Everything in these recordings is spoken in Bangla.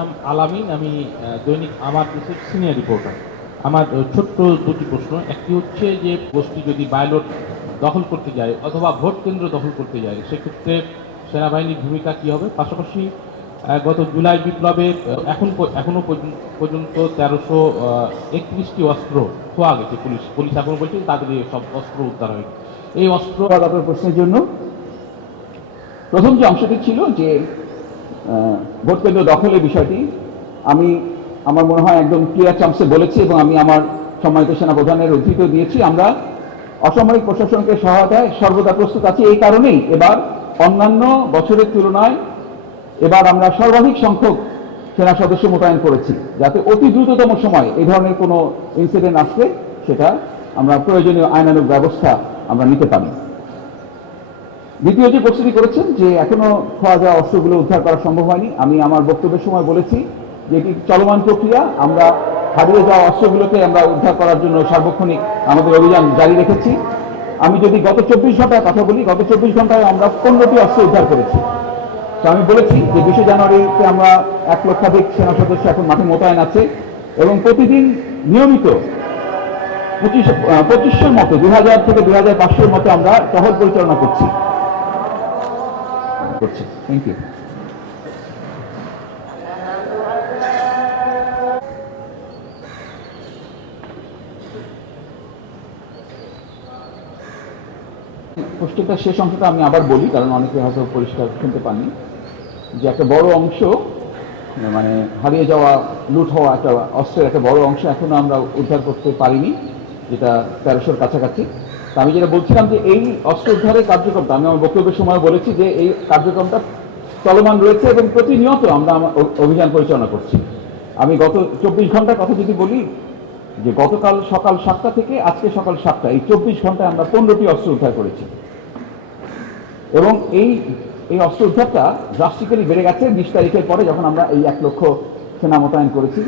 নাম আলামিন। আমি দৈনিক আমার দেশের সিনিয়র রিপোর্টার। আমার ছোট্ট দুটি প্রশ্ন। একটি হচ্ছে যে গোষ্ঠী যদি বায়োলট দখল করতে যায় অথবা ভোট কেন্দ্র দখল করতে যায় সেক্ষেত্রে সেনাবাহিনীর ভূমিকা কী হবে? পাশাপাশি গত জুলাই বিপ্লবে এখনো পর্যন্ত 1331টি অস্ত্র ছোঁয়া গেছে। পুলিশ এখন বলছে তাদের সব অস্ত্র উদ্ধার হয়েছে। এই অস্ত্র আপনার প্রশ্নের জন্য প্রথম যে অংশটি ছিল যে ভোট কেন্দ্র দখলের বিষয়টি আমি আমার মনে হয় একদম ক্লিয়ার টার্মসে বলেছি এবং আমি আমার সম্মানিত সেনাপ্রধানের উদ্ধৃতি দিয়েছি। আমরা অসামরিক প্রশাসনকে সহায়তায় সর্বদা প্রস্তুত আছি। এই কারণেই এবার অন্যান্য বছরের তুলনায় এবার আমরা সর্বাধিক সংখ্যক সেনা সদস্য মোতায়েন করেছি, যাতে অতি দ্রুততম সময়ে এই ধরনের কোনো ইনসিডেন্ট আসলে সেটা আমরা প্রয়োজনীয় আইনানুগ ব্যবস্থা আমরা নিতে পারি। দ্বিতীয় যে প্রশ্নটি করেছেন যে এখনো খোয়া যাওয়া অস্ত্রগুলো উদ্ধার করা সম্ভব হয়নি, আমি আমার বক্তব্যের সময় বলেছি যে এটি চলমান প্রক্রিয়া। আমরা হারিয়ে যাওয়া অস্ত্রগুলোকে আমরা উদ্ধার করার জন্য সার্বক্ষণিক আমাদের অভিযান জারি রেখেছি। আমি যদি গত 24 ঘন্টার কথা বলি, গত 24 ঘন্টায় আমরা 15টি অস্ত্র উদ্ধার করেছি। তো আমি বলেছি যে 20 জানুয়ারিতে আমরা 1 লক্ষাধিক সেনা সদস্য এখন মাঠে মোতায়েন আছে এবং প্রতিদিন নিয়মিত 2500-র মতো 2000 থেকে 2500-র মতো আমরা টহল পরিচালনা করছি। Thank you. প্রশ্নটা শেষ অংশটা আমি আবার বলি, কারণ অনেকে হয়তো পরিষ্কার শুনতে পাননি। যে একটা বড় অংশ মানে হারিয়ে যাওয়া, লুট হওয়া একটা অস্ত্রের একটা বড় অংশ এখনো আমরা উদ্ধার করতে পারিনি, যেটা 1300-র কাছাকাছি। তা আমি যেটা বলছিলাম যে এই অস্ত্র উদ্ধারের কার্যক্রমটা আমি আমার বক্তব্যের সময় বলেছি যে এই কার্যক্রমটা চলমান রয়েছে এবং প্রতিনিয়ত আমরা অভিযান পরিচালনা করছি। আমি গত 24 ঘন্টার কথা যদি বলি, যে গতকাল সকাল 7টা থেকে আজকে সকাল 7টা, এই 24 ঘন্টায় আমরা 15টি অস্ত্র উদ্ধার করেছি এবং এই অস্ত্র উদ্ধারটা ড্রাস্টিক্যালি বেড়ে গেছে 20 তারিখের পরে, যখন আমরা এই 1 লক্ষ সেনা মোতায়েন করেছি।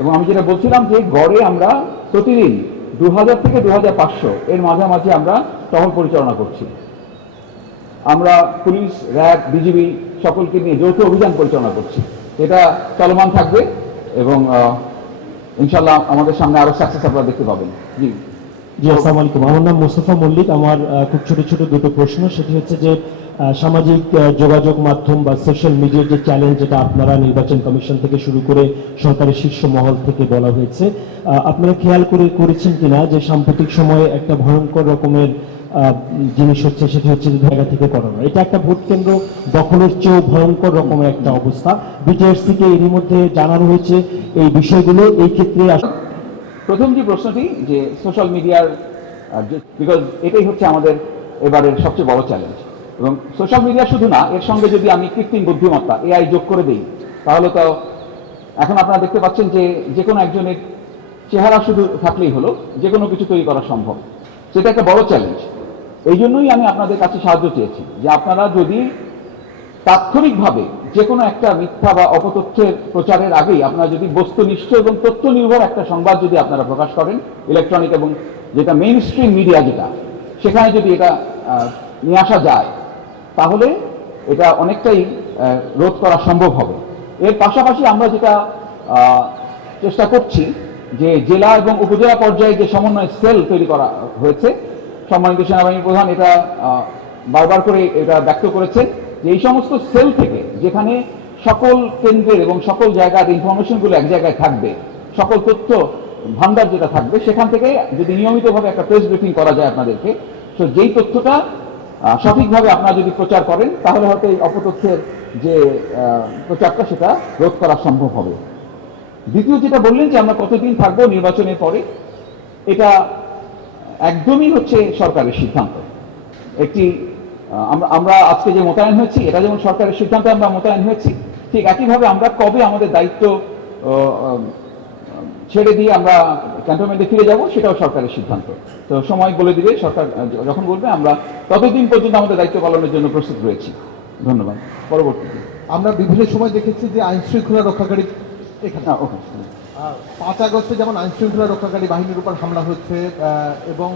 এবং আমি যেটা বলছিলাম যে গড়ে আমরা প্রতিদিন 2000 থেকে 2500 এর মাঝামাঝি আমরা টহল পরিচালনা করছি। আমরা পুলিশ, র্যাব, বিজিবি সকলকে নিয়ে যৌথ অভিযান পরিচালনা করছি। এটা চলমান থাকবে এবং ইনশাল্লাহ আমাদের সামনে আরো সাকসেস আপনারা দেখতে পাবেন। জি জি, আসসালামু আলাইকুম। আমার নাম মোস্তফা মল্লিক। আমার খুব ছোট ছোট দুটো প্রশ্ন। সেটি হচ্ছে যে সামাজিক যোগাযোগ মাধ্যম বা সোশ্যাল মিডিয়ার যে চ্যালেঞ্জ, যেটা আপনারা নির্বাচন কমিশন থেকে শুরু করে সরকারের শীর্ষ মহল থেকে বলা হয়েছে, আপনারা খেয়াল করেছেন কিনা যে সাম্প্রতিক সময়ে একটা ভয়ঙ্কর রকমের জিনিস হচ্ছে, সেটি হচ্ছে যে জায়গা থেকে করানো। এটা একটা ভোট কেন্দ্র দখলের চেয়েও ভয়ঙ্কর রকমের একটা অবস্থা। বিটিআরসি থেকে এরই মধ্যে জানানো হয়েছে এই বিষয়গুলো। এই ক্ষেত্রে প্রথম যে প্রশ্নটি যে সোশ্যাল মিডিয়ার, বিকজ এটাই হচ্ছে আমাদের এবারের সবচেয়ে বড় চ্যালেঞ্জ। এবং সোশ্যাল মিডিয়া শুধু না, এর সঙ্গে যদি আমি কৃত্রিম বুদ্ধিমত্তা এআই যোগ করে দিই, তাহলে তো এখন আপনারা দেখতে পাচ্ছেন যে যে কোনো একজনের চেহারা শুধু থাকলেই হলো, যে কোনো কিছু তৈরি করা সম্ভব। সেটা একটা বড় চ্যালেঞ্জ। এই জন্যই আমি আপনাদের কাছে সাহায্য চেয়েছি যে আপনারা যদি তাৎক্ষণিকভাবে যে কোনো একটা মিথ্যা বা অপতথ্যের প্রচারের আগেই আপনারা যদি বস্তুনিষ্ঠ এবং তথ্য নির্ভর একটা সংবাদ যদি আপনারা প্রকাশ করেন, ইলেকট্রনিক এবং যেটা মেইন স্ট্রিম মিডিয়া, যেটা সেখানে যদি এটা নিয়ে আসা যায়, তাহলে এটা অনেকটাই রোধ করা সম্ভব হবে। এর পাশাপাশি আমরা যেটা চেষ্টা করছি যে জেলা এবং উপজেলা পর্যায়ে যে সমন্বয় সেল তৈরি করা হয়েছে, সম্মানিত সেনাবাহিনী প্রধান এটা বারবার করে এটা ব্যক্ত করেছেন যে এই সমস্ত সেল থেকে, যেখানে সকল কেন্দ্রের এবং সকল জায়গার ইনফরমেশনগুলো এক জায়গায় থাকবে, সকল তথ্য ভান্ডার যেটা থাকবে, সেখান থেকে যদি নিয়মিতভাবে একটা প্রেস ব্রিফিং করা যায় আপনাদেরকে, তো যেই তথ্যটা সঠিকভাবে আপনারা যদি প্রচার করেন, তাহলে হয়তো এই অপতথ্যের যে প্রচারটা সেটা রোধ করা সম্ভব হবে। দ্বিতীয় যেটা বললেন যে আমরা কতদিন থাকবো নির্বাচনের পরে, এটা একদমই হচ্ছে সরকারের সিদ্ধান্ত। একটি আমরা আজকে যে মোতায়েন হয়েছি, এটা যেমন সরকারের সিদ্ধান্তে আমরা মোতায়েন হয়েছি, ঠিক একইভাবে আমরা কবে আমাদের দায়িত্ব ছেড়ে দিয়ে আমরা ক্যান্টনমেন্টে ফিরে যাব, সেটাও সরকারের সিদ্ধান্ত। তো সময় বলে দিবে সরকার, যখন বলবে আমরা ততদিন পর্যন্ত আমাদের দায়িত্ব পালনের জন্য প্রস্তুত রয়েছি। ধন্যবাদ। পরবর্তীতে আমরা বিভিন্ন সময় দেখেছি যে আইন শৃঙ্খলা রক্ষাকারী এখানে 5 আগস্টে যেমন আইন শৃঙ্খলা রক্ষাকারী বাহিনীর উপর হামলা হচ্ছে এবং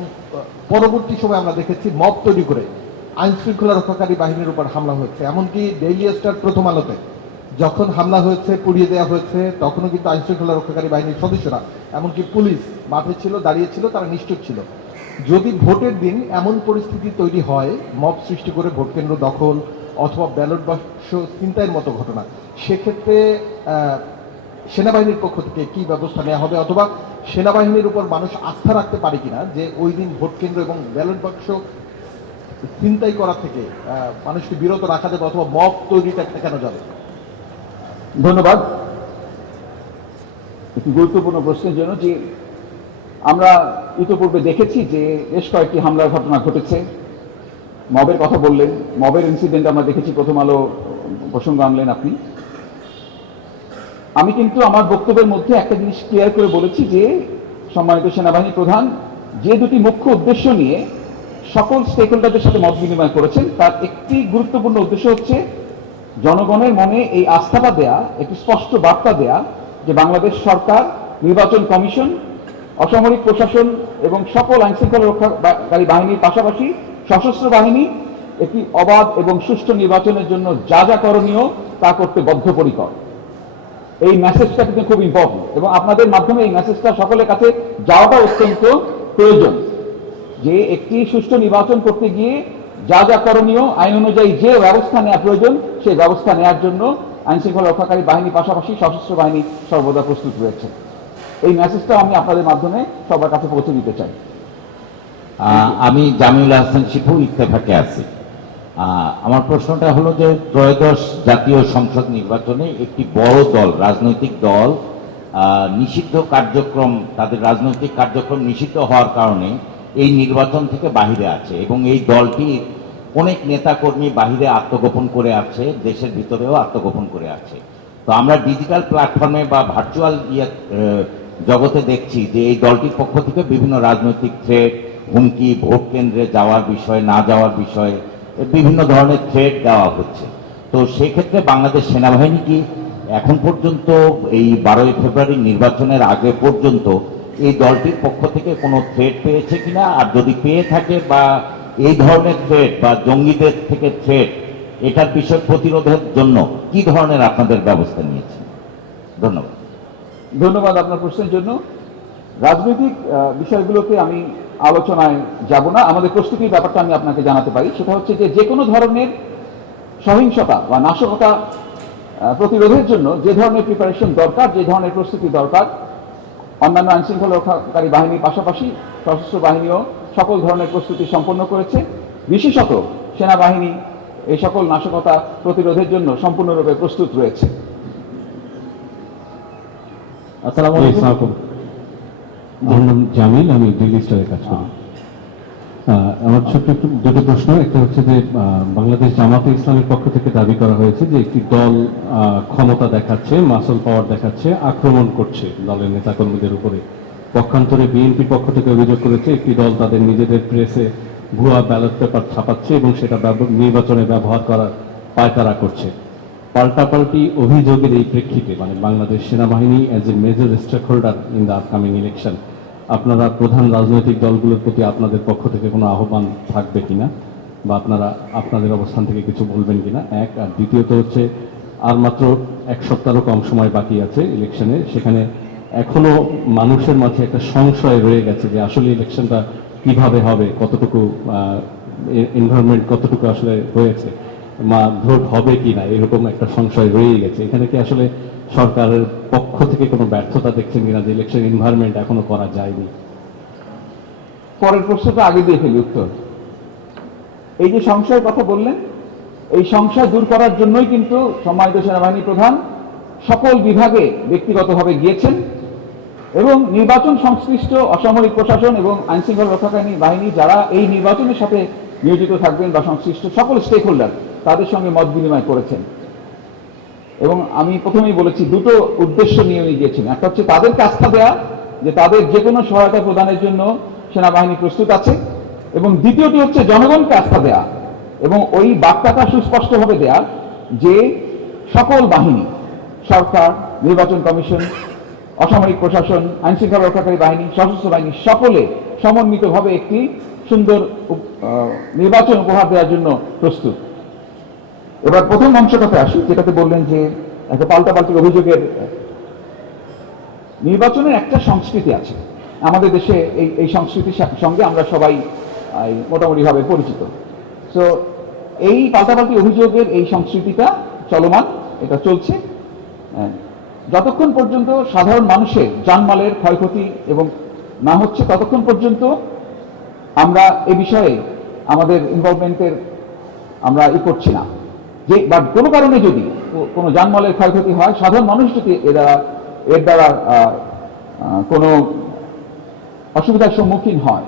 পরবর্তী সময় আমরা দেখেছি মব তৈরি করে আইন শৃঙ্খলা রক্ষাকারী বাহিনীর উপর হামলা হচ্ছে। এমনকি ডেইলি স্টার প্রথম আলোতে যখন হামলা হয়েছে, পুড়িয়ে দেওয়া হয়েছে, তখনও কিন্তু আইন শৃঙ্খলা রক্ষাকারী বাহিনীর সদস্যরা, এমনকি পুলিশ মাঠে ছিল, দাঁড়িয়ে ছিল, তারা নিশ্চুপ ছিল। যদি ভোটের দিন এমন পরিস্থিতি তৈরি হয়, মব সৃষ্টি করে ভোট কেন্দ্র দখল অথবা ব্যালট বাক্স ছিনতাইয়ের মতো ঘটনা, সেক্ষেত্রে সেনাবাহিনীর পক্ষ থেকে কি ব্যবস্থা নেওয়া হবে, অথবা সেনাবাহিনীর উপর মানুষ আস্থা রাখতে পারে কিনা যে ওই দিন ভোট কেন্দ্র এবং ব্যালট বাক্স ছিনতাই করা থেকে মানুষকে বিরত রাখা যাবে, অথবা মব তৈরিটা কেন যাবে? ধন্যবাদ। একটি গুরুত্বপূর্ণ প্রশ্নের জন্য। যে আমরা ইতিপূর্বে দেখেছি যে বেশ কয়েকটি হামলার ঘটনা ঘটেছে। মবের কথা বললেন, মবের ইনসিডেন্ট আমরা দেখেছি, প্রথম আলো প্রসঙ্গ আনলেন আপনি। আমি কিন্তু আমার বক্তব্যের মধ্যে একটা জিনিস ক্লিয়ার করে বলেছি যে সম্মানিত সেনাবাহিনী প্রধান যে দুটি মুখ্য উদ্দেশ্য নিয়ে সকল স্টেক হোল্ডারদের সাথে মত বিনিময় করেছেন, তার একটি গুরুত্বপূর্ণ উদ্দেশ্য হচ্ছে জনগণের মনে এই আস্থাটা দেয়া, একটি স্পষ্ট বার্তা দেয়া যে বাংলাদেশ সরকার, নির্বাচন কমিশন, অসামরিক প্রশাসন এবং সকল আইন শৃঙ্খলা রক্ষাকারী বাহিনীর পাশাপাশি সশস্ত্র বাহিনী একটি অবাধ এবং সুষ্ঠু নির্বাচনের জন্য যা যা করণীয় তা করতে বদ্ধপরিকর। এই মেসেজটা কিন্তু খুব ইম্পর্টেন্ট, এবং আপনাদের মাধ্যমে এই মেসেজটা সকলের কাছে যাওয়াটা অত্যন্ত প্রয়োজন যে একটি সুষ্ঠু নির্বাচন করতে গিয়ে যা যা করণীয়, আইন অনুযায়ী যে ব্যবস্থা নেওয়া প্রয়োজন সেই ব্যবস্থা নেওয়ার জন্য আইন শৃঙ্খলা রক্ষাকারী বাহিনীর পাশাপাশি সশস্ত্র বাহিনী সর্বদা প্রস্তুত রয়েছে। এই মেসেজটা আমি আপনাদের মাধ্যমে সবার কাছে পৌঁছে দিতে চাই। আমি জামিউল হাসান শিপু, ইত্তেফাকে আছি। আমার প্রশ্নটা হলো যে ত্রয়োদশ জাতীয় সংসদ নির্বাচনে একটি বড় দল, রাজনৈতিক দল নিষিদ্ধ কার্যক্রম, তাদের রাজনৈতিক কার্যক্রম নিষিদ্ধ হওয়ার কারণে এই নির্বাচন থেকে বাহিরে আছে, এবং এই দলটি অনেক নেতাকর্মী বাহিরে আত্মগোপন করে আছে, দেশের ভিতরেও আত্মগোপন করে আছে। তো আমরা ডিজিটাল প্ল্যাটফর্মে বা ভার্চুয়াল জগতে দেখছি যে এই দলটির পক্ষ থেকে বিভিন্ন রাজনৈতিক থ্রেট, হুমকি, ভোট কেন্দ্রে যাওয়ার বিষয়ে, না যাওয়ার বিষয়ে বিভিন্ন ধরনের থ্রেট দেওয়া হচ্ছে। তো সেই ক্ষেত্রে বাংলাদেশ সেনাবাহিনী কি এখন পর্যন্ত এই 12ই ফেব্রুয়ারি নির্বাচনের আগে পর্যন্ত এই দলটির পক্ষ থেকে কোনো থ্রেট পেয়েছে কিনা, আর যদি পেয়ে থাকে বা এই ধরনের থ্রেট বা জঙ্গিদের থেকে থ্রেট, এটার বিষয় প্রতিরোধের জন্য কি ধরনের আপনাদের ব্যবস্থা নিয়েছেন? ধন্যবাদ। ধন্যবাদ আপনার প্রশ্নের জন্য। রাজনৈতিক বিষয়গুলোতে আমি আলোচনায় যাব না। আমাদের প্রস্তুতির ব্যাপারটা আমি আপনাকে জানাতে পারি। সেটা হচ্ছে যে যে কোনো ধরনের সহিংসতা বা নাশকতা প্রতিরোধের জন্য যে ধরনের প্রিপারেশন দরকার, যে ধরনের প্রস্তুতি দরকার, অন্যান্য আইন শৃঙ্খলা রক্ষাকারী বাহিনীর পাশাপাশি সশস্ত্র বাহিনীও সকল ধরনের প্রস্তুতি সম্পন্ন করেছে। বিশেষত সেনাবাহিনী এই সকল নাশকতা প্রতিরোধের জন্য সম্পূর্ণরূপে প্রস্তুত রয়েছে। আসসালামু আলাইকুম। আমার নাম জামিল, আমি ডেইলি স্টারে কাজ করি। আমার ছোট্ট একটু দুটো প্রশ্ন। একটা হচ্ছে যে বাংলাদেশ জামাতে ইসলামের পক্ষ থেকে দাবি করা হয়েছে যে একটি দল ক্ষমতা দেখাচ্ছে, মাসল পাওয়ার দেখাচ্ছে, আক্রমণ করছে দলের নেতাকর্মীদের উপরে। পক্ষান্তরে বিএনপির পক্ষ থেকে অভিযোগ করেছে একটি দল তাদের নিজেদের প্রেসে ভুয়া ব্যালট পেপার ছাপাচ্ছে এবং সেটা নির্বাচনে ব্যবহার করার পায়তারা করছে। পাল্টাপাল্টি অভিযোগের এই প্রেক্ষিতে মানে বাংলাদেশ সেনাবাহিনী as a major stakeholder in the upcoming election, আপনারা প্রধান রাজনৈতিক দলগুলোর প্রতি আপনাদের পক্ষ থেকে কোনো আহ্বান থাকবে কিনা, বা আপনারা আপনাদের অবস্থান থেকে কিছু বলবেন কিনা, এক। আর দ্বিতীয়ত হচ্ছে আর মাত্র এক সপ্তাহেরও কম সময় বাকি আছে ইলেকশনে, সেখানে এখনো মানুষের মাঝে একটা সংশয় রয়ে গেছে যে আসলে ইলেকশনটা কিভাবে হবে, কতটুকু এনভায়রনমেন্ট কতটুকু আসলে রয়েছে, ভোট হবে কিনা, এরকম একটা সংশয় রয়ে গেছে। এখানে কি আসলে সরকারের পক্ষ থেকে কোনো ব্যর্থতা দেখছেন কিনা যে ইলেকশন এনভায়রনমেন্ট এখনো করা যায়নি? পরের প্রশ্নটা আগে দিয়ে ফেলি উত্তর। এই যে সংশয়ের কথা বললেন, এই সংশয় দূর করার জন্যই কিন্তু সম্মানিত সেনাবাহিনী প্রধান সকল বিভাগে ব্যক্তিগতভাবে গিয়েছেন এবং নির্বাচন সংশ্লিষ্ট অসামরিক প্রশাসন এবং আইন শৃঙ্খলা রক্ষাকারী বাহিনী যারা এই নির্বাচনের সাথে নিয়োজিত থাকবেন বা সংশ্লিষ্ট সকল স্টেক হোল্ডার তাদের সঙ্গে মত বিনিময় করেছেন। এবং আমি প্রথমেই বলেছি দুটো উদ্দেশ্য নিয়ে উনি গিয়েছেন। একটা হচ্ছে তাদেরকে আস্থা দেয়া যে তাদের যে কোনো সহায়তা প্রদানের জন্য সেনাবাহিনী প্রস্তুত আছে, এবং দ্বিতীয়টি হচ্ছে জনগণকে আস্থা দেয়া এবং ওই বার্তাটা সুস্পষ্টভাবে দেয়া যে সকল বাহিনী, সরকার, নির্বাচন কমিশন, অসামরিক প্রশাসন, আইন শৃঙ্খলা রক্ষাকারী বাহিনী, সশস্ত্র বাহিনী সকলে সমন্বিতভাবে একটি সুন্দর নির্বাচন উপহার দেওয়ার জন্য প্রস্তুত। এবার প্রথম অংশটাতে আসি, যেটাতে বললেন যে একটা পাল্টাপাল্টি অভিযোগের নির্বাচনের একটা সংস্কৃতি আছে আমাদের দেশে। এই সংস্কৃতির সঙ্গে আমরা সবাই মোটামুটিভাবে পরিচিত। সো এই পাল্টাপাল্টি অভিযোগের এই সংস্কৃতিটা চলমান, এটা চলছে যতক্ষণ পর্যন্ত সাধারণ মানুষের জানমালের ক্ষয়ক্ষতি এবং না হচ্ছে ততক্ষণ পর্যন্ত আমরা এ বিষয়ে আমাদের ইনভলভমেন্টের আমরা করছি না। যে বা কোনো কারণে যদি কোনো জানমালের ক্ষয়ক্ষতি হয়, সাধারণ মানুষ যদি এর দ্বারা কোনো অসুবিধার সম্মুখীন হয়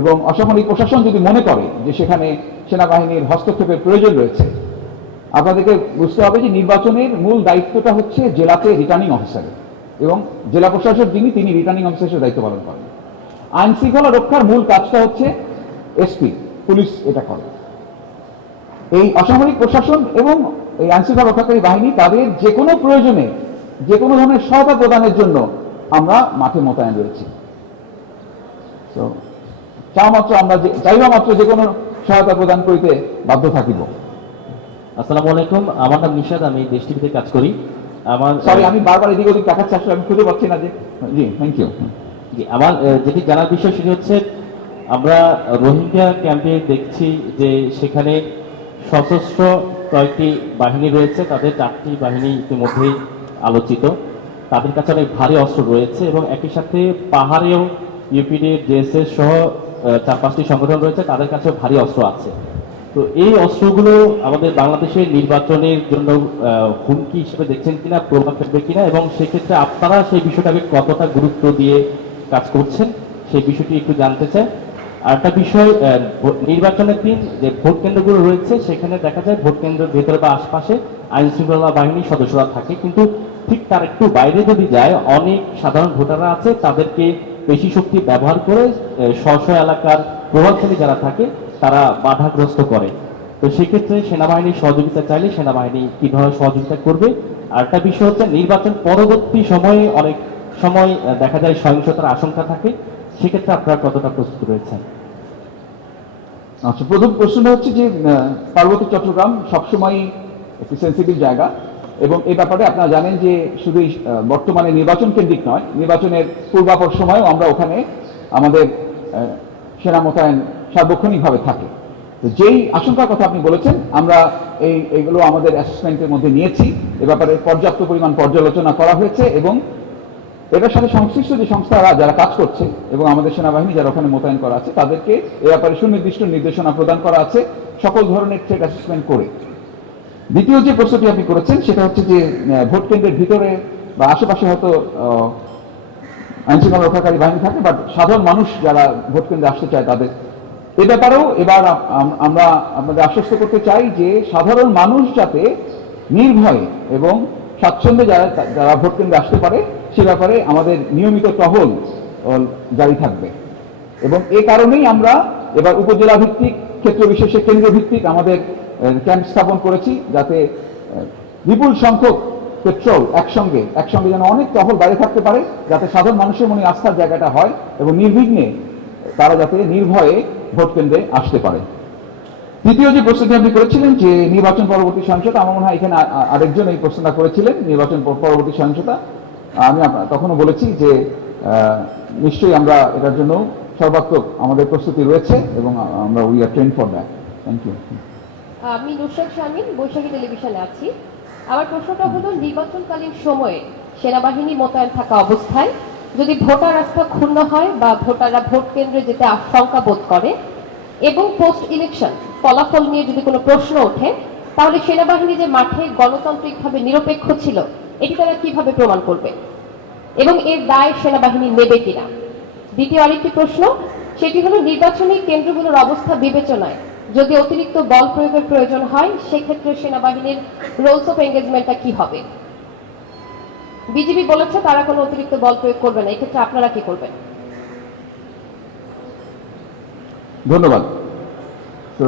এবং অসামরিক প্রশাসন যদি মনে করে যে সেখানে সেনাবাহিনীর হস্তক্ষেপের প্রয়োজন রয়েছে, আপনাদেরকে বুঝতে হবে যে নির্বাচনের মূল দায়িত্বটা হচ্ছে জেলাতে রিটার্নিং অফিসারের, এবং জেলা প্রশাসক তিনি রিটার্নিং অফিসারের দায়িত্ব পালন করেন। আইন শৃঙ্খলা রক্ষার মূল কাজটা হচ্ছে এসপি, পুলিশ এটা করে। এই অসামরিক প্রশাসন এবং এই আইন শৃঙ্খলা রক্ষাকারী বাহিনী তাদের যে কোনো প্রয়োজনে যে কোনো ধরনের সহায়তা প্রদানের জন্য আমরা মাঠে মোতায়েন রয়েছি। তো চাইবা মাত্র যে কোনো সহায়তা প্রদান করিতে বাধ্য থাকিব। আসসালামু আলাইকুম, আমার নাম নিশাদ, আমি দেশ টিভিতে কাজ করি। সরি, আমি বারবার এদিক ওদিক টাকার চাষ আমি খুঁজে পাচ্ছি না যে। জি, থ্যাংক ইউ। আমার যেটি জানার বিষয় সেটি হচ্ছে, আমরা রোহিঙ্গা ক্যাম্পে দেখছি যে সেখানে সশস্ত্র কয়েকটি বাহিনী রয়েছে, তাদের 4টি বাহিনী ইতিমধ্যেই আলোচিত। তাদের কাছে অনেক ভারী অস্ত্র রয়েছে এবং একই সাথে পাহাড়েও ইউপিডি, জেএসএস সহ 4-5টি সংগঠন রয়েছে, তাদের কাছেও ভারী অস্ত্র আছে। তো এই অস্ত্রগুলো আমাদের বাংলাদেশের নির্বাচনের জন্য হুমকি হিসেবে দেখছেন কিনা, প্রভাব ফেলবে কিনা, এবং সেক্ষেত্রে আপনারা সেই বিষয়টাকে কতটা গুরুত্ব দিয়ে কাজ করছেন সেই বিষয়টি একটু জানতে চাই। আরেকটা বিষয়, নির্বাচনের দিন যে ভোট কেন্দ্রগুলো রয়েছে সেখানে দেখা যায় ভোট কেন্দ্রের ভেতরে বা আশপাশে আইন শৃঙ্খলা বাহিনীর সদস্যরা থাকে, কিন্তু ঠিক তার একটু বাইরে যদি যায় অনেক সাধারণ ভোটাররা আছে, তাদেরকে পেশি শক্তি ব্যবহার করে স্ব এলাকার প্রভাবশালী যারা থাকে তারা বাধাগ্রস্ত করে। তো সেক্ষেত্রে সেনাবাহিনীর সহযোগিতা চাইলে সেনাবাহিনী কিভাবে সহযোগিতা করবে? আর একটা বিষয় হচ্ছে, নির্বাচন পরবর্তী সময়ে অনেক সময় দেখা যায় সহিংসতার আশঙ্কা থাকে, সেক্ষেত্রে আপনারা কতটা প্রস্তুত রয়েছেন? আচ্ছা, প্রথম প্রশ্নটা হচ্ছে যে পার্বত্য চট্টগ্রাম সবসময় একটি সেন্সিটিভ জায়গা, এবং এই ব্যাপারে আপনারা জানেন যে শুধু বর্তমানে নির্বাচন কেন্দ্রিক নয়, নির্বাচনের পূর্বাপর সময়ও আমরা ওখানে আমাদের সেনা মোতায়েন সার্বক্ষণিকভাবে থাকে। তো যেই আশঙ্কার কথা আপনি বলেছেন, আমরা এইগুলো আমাদের অ্যাসেসমেন্টের মধ্যে নিয়েছি। এ ব্যাপারে পর্যাপ্ত পরিমাণ পর্যালোচনা করা হয়েছে এবং এটার সাথে সংশ্লিষ্ট যে সংস্থারা যারা কাজ করছে এবং আমাদের সেনাবাহিনী যারা ওখানে মোতায়েন করা আছে তাদেরকে এ ব্যাপারে সুনির্দিষ্ট নির্দেশনা প্রদান করা আছে, সকল ধরনের থ্রেট অ্যাসেসমেন্ট করে। দ্বিতীয় যে প্রশ্নটি আপনি করেছেন সেটা হচ্ছে যে ভোট কেন্দ্রের ভিতরে বা আশেপাশে হয়তো আইনশৃঙ্খলা রক্ষাকারী বাহিনী থাকে, বাট সাধারণ মানুষ যারা ভোট কেন্দ্রে আসতে চায় তাদের এ ব্যাপারেও এবার আমরা আপনাদের আশ্বস্ত করতে চাই যে সাধারণ মানুষ যাতে নির্ভয়ে এবং স্বাচ্ছন্দ্যে যারা ভোট কেন্দ্রে আসতে পারে সে ব্যাপারে আমাদের নিয়মিত টহল জারি থাকবে। এবং এ কারণেই আমরা এবার উপজেলা ভিত্তিক, ক্ষেত্র বিশেষে কেন্দ্র ভিত্তিক আমাদের ক্যাম্প স্থাপন করেছি, যাতে বিপুল সংখ্যক পেট্রোল একসঙ্গে যেন অনেক টহল বাইরে থাকতে পারে, যাতে সাধারণ মানুষের মনে আস্থার জায়গাটা হয় এবং নির্বিঘ্নে তারা যাতে নির্ভয়ে ভোট কেন্দ্রে আসতে পারে। তৃতীয় যে প্রশ্নটি আপনি করেছিলেন যে নির্বাচন পরবর্তী সহিংসতা, আমার মনে হয় এখানে আরেকজন এই প্রশ্নটা করেছিলেন নির্বাচন পরবর্তী সহিংসতা। আমি তখনও বলেছি যে নিশ্চয়ই আমরা এটার জন্য সর্বাত্মক আমাদের প্রস্তুতি রয়েছে এবং আমরা we are trained for that. Thank you. আমি নুসরাত শামিন, বৈশাখী টেলিভিশনে আছি। আমার প্রশ্নটা হলো, নির্বাচনকালীন সময়ে সেনাবাহিনী মোতায়েন থাকা অবস্থায় যদি ভোটার আস্থা ক্ষুণ্ণ হয় বা ভোটাররা ভোট কেন্দ্রে যেতে আশঙ্কা বোধ করে এবং পোস্ট ইলেকশন ফলাফল নিয়ে যদি কোনো প্রশ্ন ওঠে, তাহলে সেনাবাহিনী যে মাঠে গণতান্ত্রিকভাবে নিরপেক্ষ ছিল এটি তারা কিভাবে প্রমাণ করবে এবং এর দায় সেনাবাহিনী নেবে কিনা? দ্বিতীয় আরেকটি প্রশ্ন, সেটি হলো, নির্বাচনী কেন্দ্রগুলোর অবস্থা বিবেচনায় যদি অতিরিক্ত বল প্রয়োগের প্রয়োজন হয় সেক্ষেত্রে সেনাবাহিনীর রোলস অফ এঙ্গেজমেন্টটা কি হবে? বিজিবি বলেছে তারা কোনো অতিরিক্ত বল প্রয়োগ করবে না, এক্ষেত্রে আপনারা কি করবেন? ধন্যবাদ। তো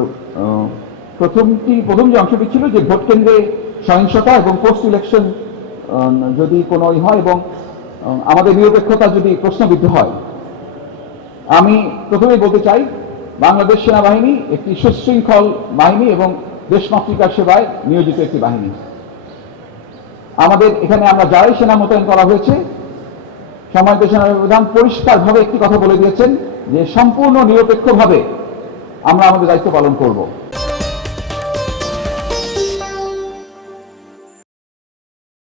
প্রথম যে অংশটি ছিল যে ভোট কেন্দ্রে সহিংসতা এবং পোস্ট ইলেকশন যদি কোনো হয় এবং আমাদের নিরপেক্ষতা যদি প্রশ্নবিদ্ধ হয়, আমি প্রথমেই বলতে চাই বাংলাদেশ সেনাবাহিনী একটি সুশৃঙ্খল বাহিনী এবং দেশমাতৃকার সেবায় নিয়োজিত একটি বাহিনী। আমাদের এখানে আমরা যারাই সেনা মোতায়েন করা হয়েছে, সম্মানিত সেনাপ্রধান পরিষ্কারভাবে একটি কথা বলে দিয়েছেন যে সম্পূর্ণ নিরপেক্ষভাবে আমরা আমাদের দায়িত্ব পালন করব।